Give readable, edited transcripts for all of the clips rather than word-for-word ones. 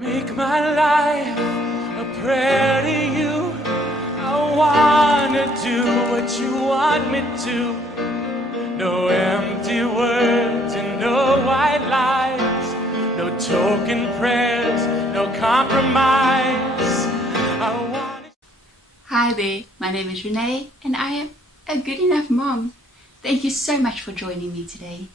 Make my life a prayer to you. I wanna do what you want me to. No empty words and no white lies. No token prayers, no compromise. Hi there, my name is Renee and I am a good enough mom. Thank you so much for joining me today.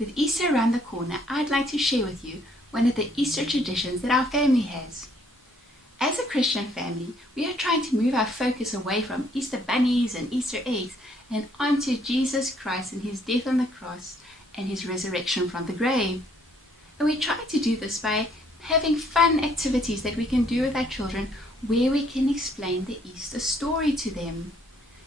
With Easter around the corner, I'd like to share with you one of the Easter traditions that our family has. As a Christian family, we are trying to move our focus away from Easter bunnies and Easter eggs and onto Jesus Christ and his death on the cross and his resurrection from the grave. And we try to do this by having fun activities that we can do with our children where we can explain the Easter story to them.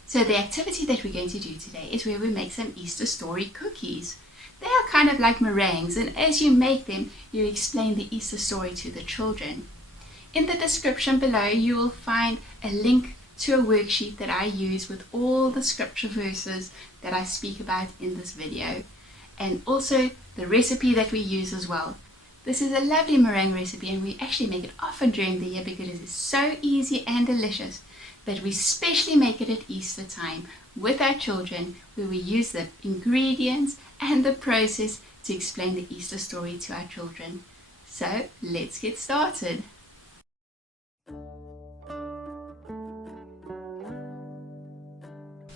So the activity that we're going to do today is where we make some Easter story cookies. They are kind of like meringues, and as you make them, you explain the Easter story to the children. In the description below, you will find a link to a worksheet that I use with all the scripture verses that I speak about in this video, and also the recipe that we use as well. This is a lovely meringue recipe, and we actually make it often during the year because it is so easy and delicious, but we especially make it at Easter time with our children, where we use the ingredients and the process to explain the Easter story to our children. So let's get started.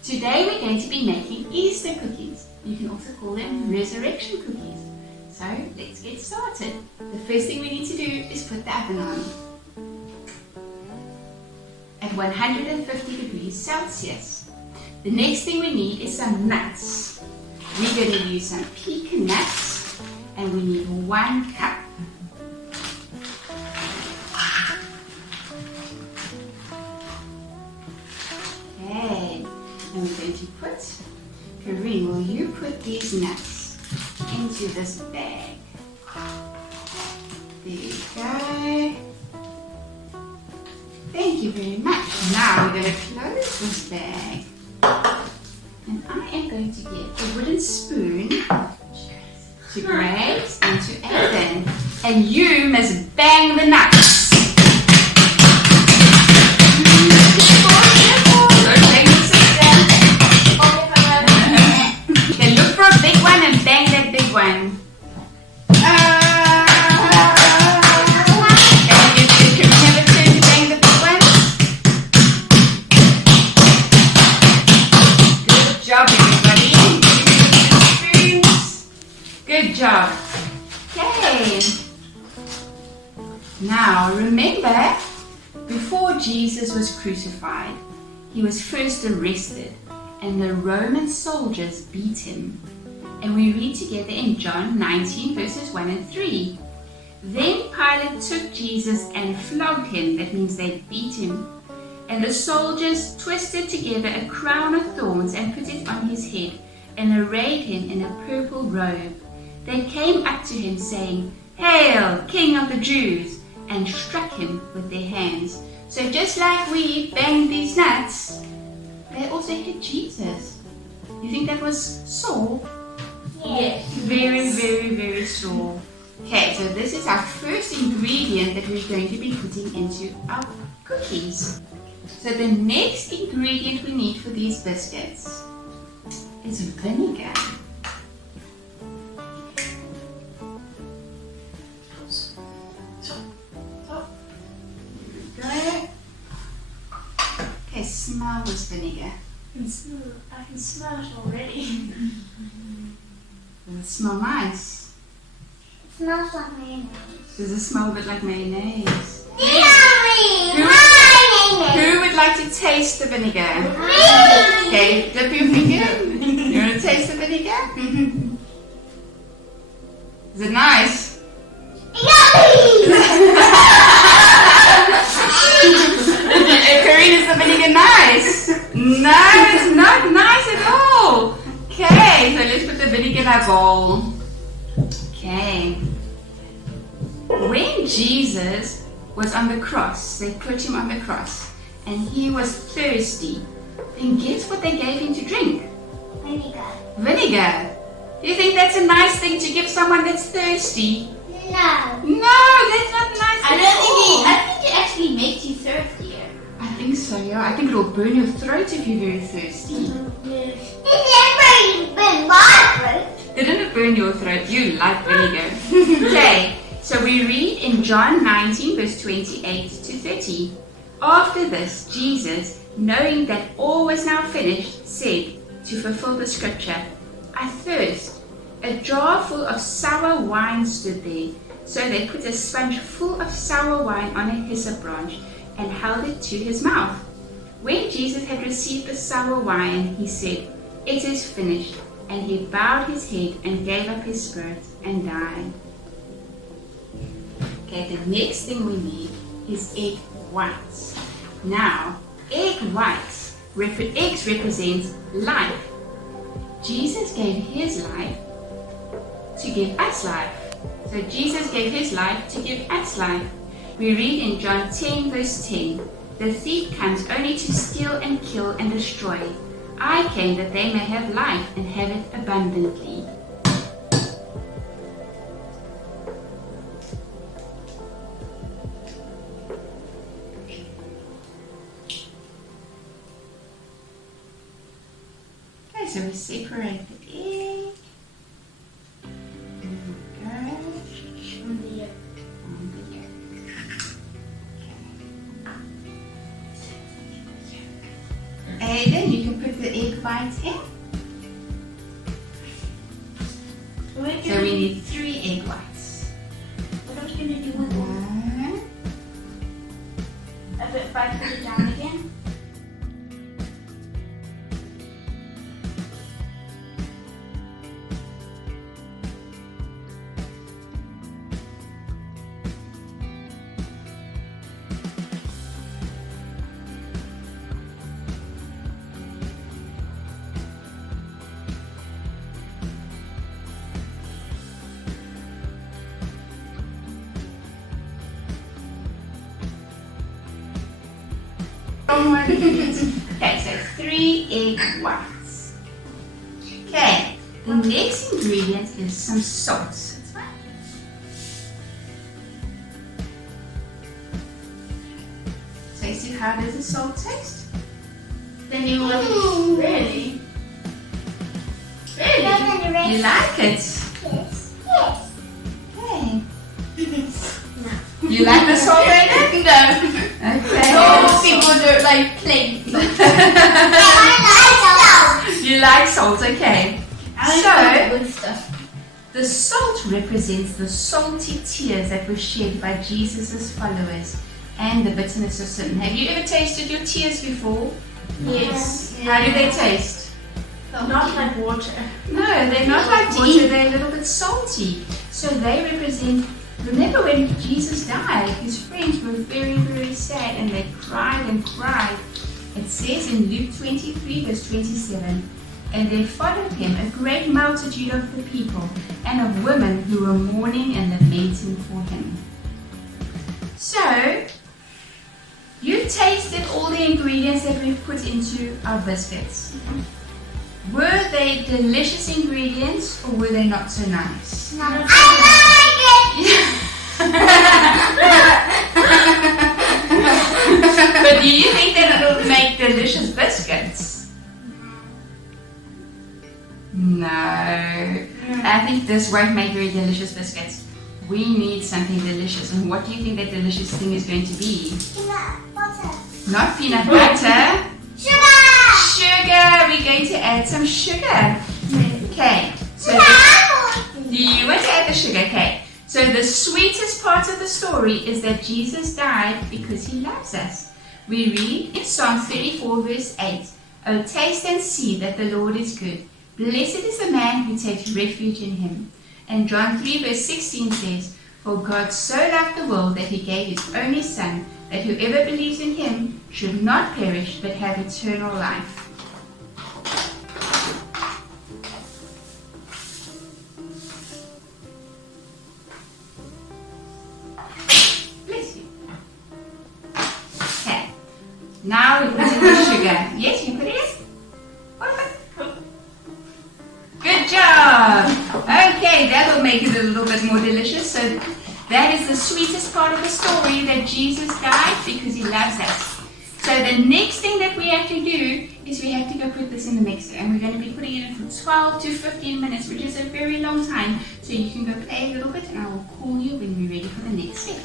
Today we're going to be making Easter cookies. You can also call them resurrection cookies. So let's get started. The first thing we need to do is put the oven on at 150 degrees Celsius. The next thing we need is some nuts. We're going to use some pecan nuts, and we need 1 cup. Okay, and we're going to put, Karine, will you put these nuts into this bag? There you go. Thank you very much. Now we're going to close this bag. And I am going to get a wooden spoon to grate and to add in. And you must bang the nuts. Okay, look for a big one and bang that big one. Good job. Okay. Now remember, before Jesus was crucified, he was first arrested and the Roman soldiers beat him. And we read together in John 19 verses 1 and 3. Then Pilate took Jesus and flogged him. That means they beat him. And the soldiers twisted together a crown of thorns and put it on his head and arrayed him in a purple robe. They came up to him saying, "Hail, King of the Jews," and struck him with their hands. So just like we banged these nuts, they also hit Jesus. You think that was sore? Yes. Very, very, very sore. Okay, so this is our first ingredient that we're going to be putting into our cookies. So the next ingredient we need for these biscuits is vinegar. Okay, smell this vinegar. I can smell it already. Does it smell nice? It smells like mayonnaise. Does it smell a bit like mayonnaise? Yummy! Who would like to taste the vinegar? Me! Okay, dip your finger. You want to taste the vinegar? Is it nice? Yummy! Karine, is the vinegar nice? No, it's not nice at all. Okay, so let's put the vinegar in our bowl. Okay. When Jesus was on the cross, they put him on the cross, and he was thirsty. Then guess what they gave him to drink? Vinegar. Vinegar. Do you think that's a nice thing to give someone that's thirsty? No. No, that's not nice I at so, yeah. I think it'll burn your throat if you're very thirsty. Didn't it burn your throat? You like vinegar. Okay, so we read in John 19, verse 28 to 30. After this, Jesus, knowing that all was now finished, said, to fulfill the scripture, I thirst. A jar full of sour wine stood there. So they put a sponge full of sour wine on a hyssop branch and held it to his mouth. When Jesus had received the sour wine, he said, It is finished. And he bowed his head and gave up his spirit and died. Okay, the next thing we need is egg whites. Now, eggs represent life. Jesus gave his life to give us life. So Jesus gave his life to give us life. We read in John 10 verse 10, The thief comes only to steal and kill and destroy. I came that they may have life and have it abundantly. Okay, so we separate the egg. Aiden, you can put the egg whites in. So we need 3 egg whites. What are we going to do with them? 1. A bit by put it down again. Okay, so 3 egg whites. Okay, the next ingredient is some salt. Tasty, how does the salt taste? Then you want really? Really? You like it? Yes. Yes. Okay. No. You like the salt, Aiden? No. Okay. Normal people don't like plain. I like salt. You like salt, okay. I So, like good stuff. the salt represents the salty tears that were shed by Jesus' followers and the bitterness of sin. Have you ever tasted your tears before? Yes. How do they taste? Not like water. No, they're not like water, they're a little bit salty. So they represent, remember when Jesus died, his friends were very, very sad and they cried and cried. It says in Luke 23 verse 27, and there followed him a great multitude of the people and of women who were mourning and lamenting for him. So, you tasted all the ingredients that we've put into our biscuits. Were they delicious ingredients or were they not so nice? I like it. But do you think that it'll make delicious biscuits? No. I think this won't make very delicious biscuits. We need something delicious. And what do you think that delicious thing is going to be? Peanut butter. Not peanut butter. Sugar. Sugar. We're going to add some sugar. Okay. So do you want to add the sugar? Okay. So the sweetest part of the story is that Jesus died because he loves us. We read in Psalm 34 verse 8, "O taste and see that the Lord is good. Blessed is the man who takes refuge in him." And John 3 verse 16 says, "For God so loved the world that he gave his only Son, that whoever believes in him should not perish but have eternal life." Bless you. Okay. Now we put in the sugar. Yes, you put it in? Good job! Okay, that will make it a little bit more delicious. So that is the sweetest part of the story, that Jesus died because he loves us. So the next thing that we have to do is we have to go put this in the mixer, and we're going to be putting it in for 12 to 15 minutes, which is a very long time. So you can go play a little bit and I will call you when we're ready for the next step.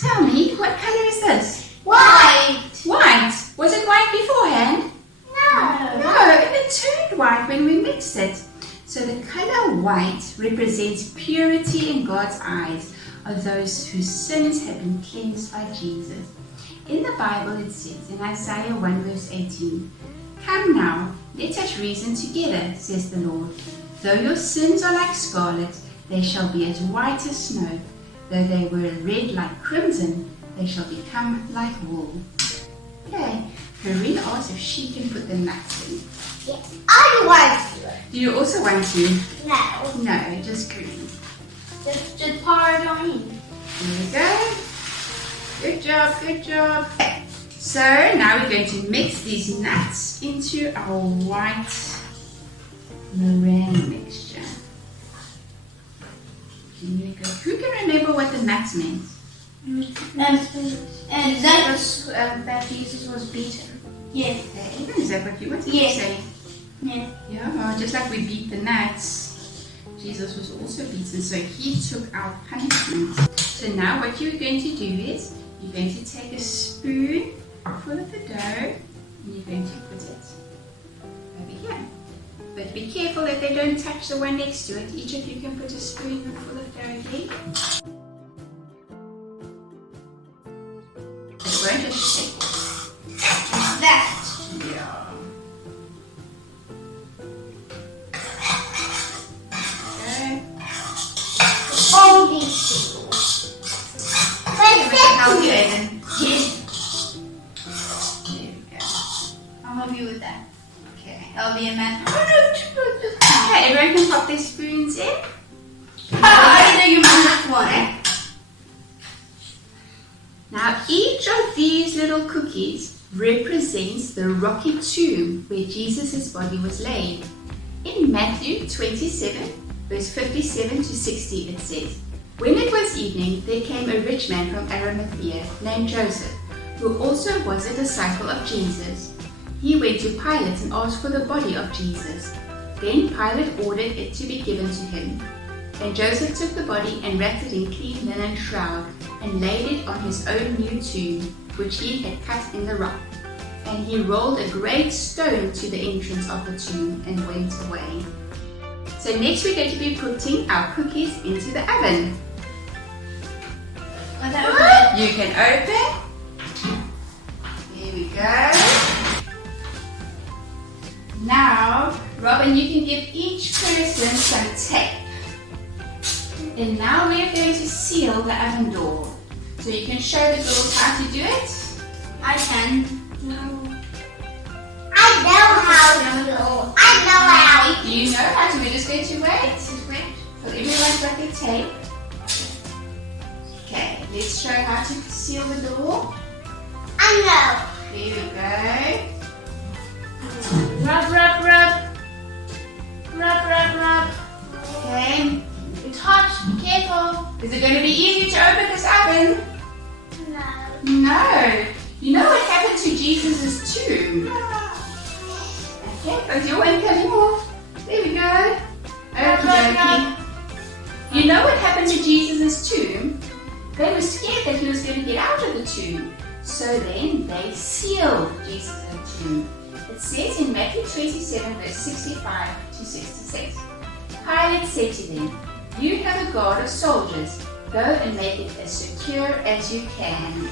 Tell me, what color is this? White. White. Was it white beforehand? No. No, it turned white when we mixed it. So the color white represents purity in God's eyes of those whose sins have been cleansed by Jesus. In the Bible it says in Isaiah 1 verse 18, "Come now, let us reason together, says the Lord. Though your sins are like scarlet, they shall be as white as snow. Though they were red like crimson, they shall become like wool." Okay, Karina asked if she can put the nuts in. Yes. I want Do you also want to? to. No. No, just green. Just pour it on in. There we go. Good job, good job. So now we're going to mix these nuts into our white meringue mixture. Here we go. Who can remember what the nuts meant? And that was that Jesus was beaten. Yes. Even is that what you wanted Yes. to say? Yes. Yeah, just like we beat the nuts, Jesus was also beaten, so he took our punishment. So now what you're going to do is, you're going to take a spoon full of the dough, and you're going to put it over here. But be careful that they don't touch the one next to it. Each of you can put a spoon full of dough here. It won't just shake it. That. Yeah. Okay. Hold these two. Help you, Aiden. Yes. There we go. I'll help you with that. Okay. I'll be a man. Oh Okay, everyone can pop their spoons in. no! I know you must one. Now, each of these little cookies represents the rocky tomb where Jesus' body was laid. In Matthew 27, verse 57 to 60, it says, "When it was evening, there came a rich man from Arimathea named Joseph, who also was a disciple of Jesus. He went to Pilate and asked for the body of Jesus. Then Pilate ordered it to be given to him. And Joseph took the body and wrapped it in clean linen shroud and laid it on his own new tomb, which he had cut in the rock. And he rolled a great stone to the entrance of the tomb and went away." So next we're going to be putting our cookies into the oven. You can open. There we go. Now, Robin, you can give each person some tape. And now we are going to seal the oven door. So you can show the girls how to do it. I can. I know how to. I know how. Do you know how to? We're just going to wait. This is great. So everyone's got their tape. Okay, let's show how to seal the door. I know. There we go. Rub, rub, rub. Rub, rub, rub. Okay. It's hot. Be careful. Is it going to be easy to open this oven? No. No. You know what happened to Jesus' tomb? Okay, is your one coming off? There we go. Okay. You know what happened to Jesus' tomb? They were scared that he was going to get out of the tomb. So then they sealed Jesus' tomb. It says in Matthew 27 verse 65 to 66. Pilate said to them, "You have a guard of soldiers. Go and make it as secure as you can."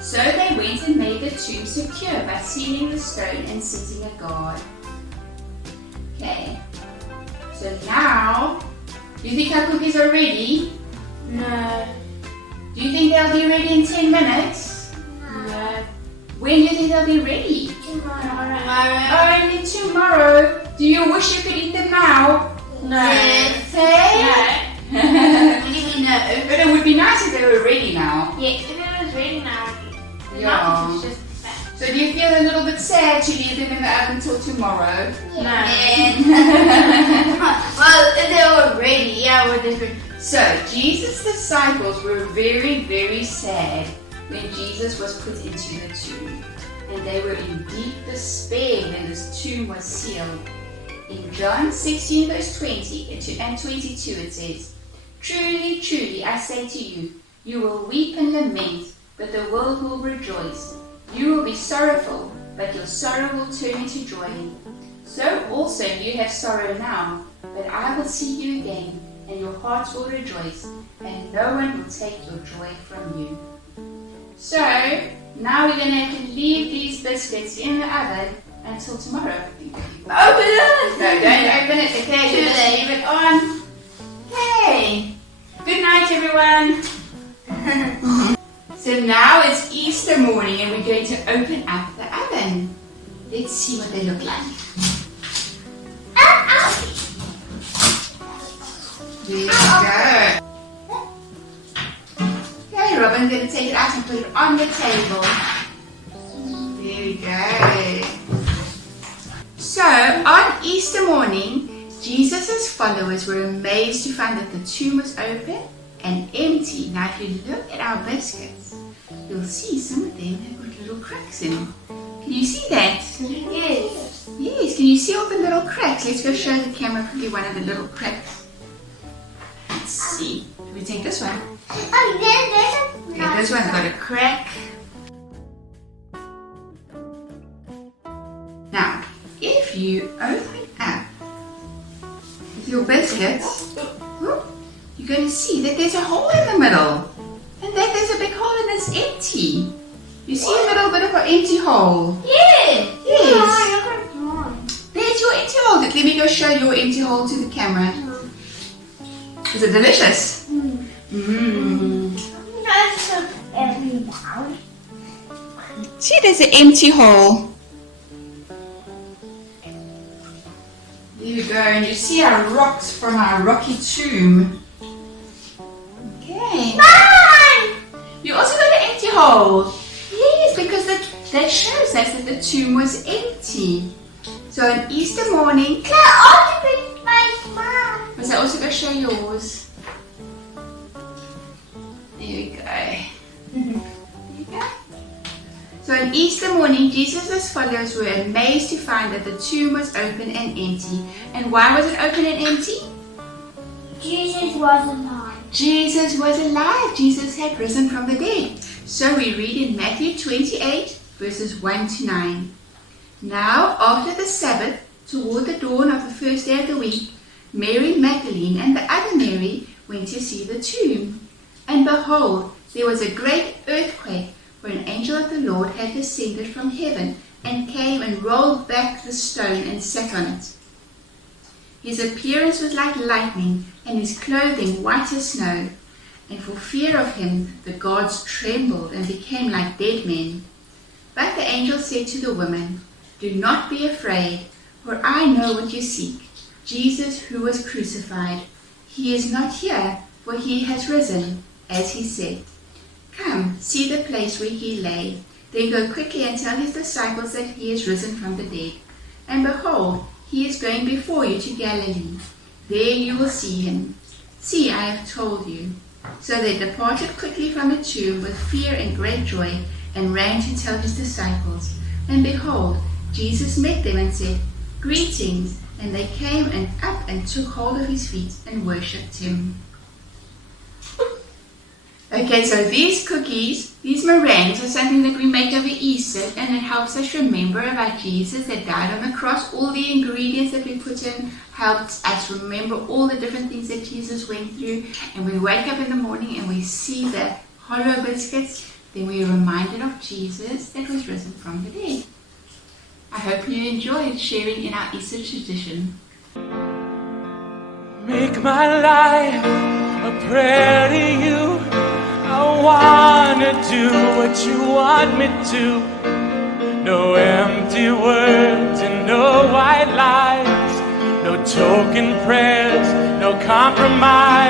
So they went and made the tomb secure by sealing the stone and setting a guard. Okay. So now, do you think our cookies are ready? No. Do you think they'll be ready in 10 minutes? No. When do you think they'll be ready? Tomorrow. Only tomorrow. Do you wish you could eat them now? No. Hey? No. What do you mean no? But it would be nice if they were ready now. Yeah, if it was ready now, Yeah. not it's just bad. So do you feel a little bit sad to leave them in the oven until tomorrow? No. Well, if they were ready, yeah, we're different. So Jesus' disciples were very, very sad when Jesus was put into the tomb. And they were in deep despair when this tomb was sealed. In John 16 verse 20 and 22 it says, "Truly, truly, I say to you, you will weep and lament, but the world will rejoice. You will be sorrowful, but your sorrow will turn into joy. So also you have sorrow now, but I will see you again, and your hearts will rejoice, and no one will take your joy from you." So, now we're going to have to leave these biscuits in the oven until tomorrow. Open it! No, don't open it. Okay, just leave it on. Okay. Good night, everyone. So now it's Easter morning and we're going to open up the oven. Let's see what they look like. There you go. Okay, Robin's going to take it out and put it on the table. There we go. So, on Easter morning, Jesus' followers were amazed to find that the tomb was open and empty. Now, if you look at our biscuits, you'll see some of them have got little cracks in them. Can you see that? Yes. Yes, can you see all the little cracks? Let's go show the camera quickly one of the little cracks. Let's see. Should we take this one? Oh, there's a... Okay, this one's got a crack. Now, if you open up with your biscuits, you're going to see that there's a hole in the middle. And that there's a big hole and it's empty. You see a little bit of an empty hole? Yes. Yes. There's your empty hole. Let me go show your empty hole to the camera. Is it delicious? See, there's an empty hole. There we go, and you see our rocks from our rocky tomb. Okay. You also got an empty hole. Yes, because that shows us that the tomb was empty. So on Easter morning, was I also going to show yours? There we go. There you go. So on Easter morning, Jesus' followers were amazed to find that the tomb was open and empty. And why was it open and empty? Jesus was alive. Jesus was alive. Jesus had risen from the dead. So we read in Matthew 28, verses 1 to 9. Now, after the Sabbath, toward the dawn of the first day of the week, Mary Magdalene and the other Mary went to see the tomb. And behold, there was a great earthquake, for an angel of the Lord had descended from heaven and came and rolled back the stone and sat on it. His appearance was like lightning, and his clothing white as snow. And for fear of him, the guards trembled and became like dead men. But the angel said to the woman, "Do not be afraid, for I know what you seek, Jesus who was crucified. He is not here, for he has risen, as he said. Come, see the place where he lay. Then go quickly and tell his disciples that he is risen from the dead. And behold, he is going before you to Galilee. There you will see him. See, I have told you." So they departed quickly from the tomb with fear and great joy, and ran to tell his disciples. And behold, Jesus met them and said, "Greetings." And they came and up and took hold of his feet and worshipped him. Okay, so these cookies, these meringues, are something that we make over Easter, and it helps us remember about Jesus that died on the cross. All the ingredients that we put in helps us remember all the different things that Jesus went through. And we wake up in the morning and we see the hollow biscuits, then we're reminded of Jesus that was risen from the dead. I hope you enjoyed sharing in our Easter tradition. Make my life a prayer to you. I wanna do what you want me to. No empty words and no white lies. No token prayers, no compromise.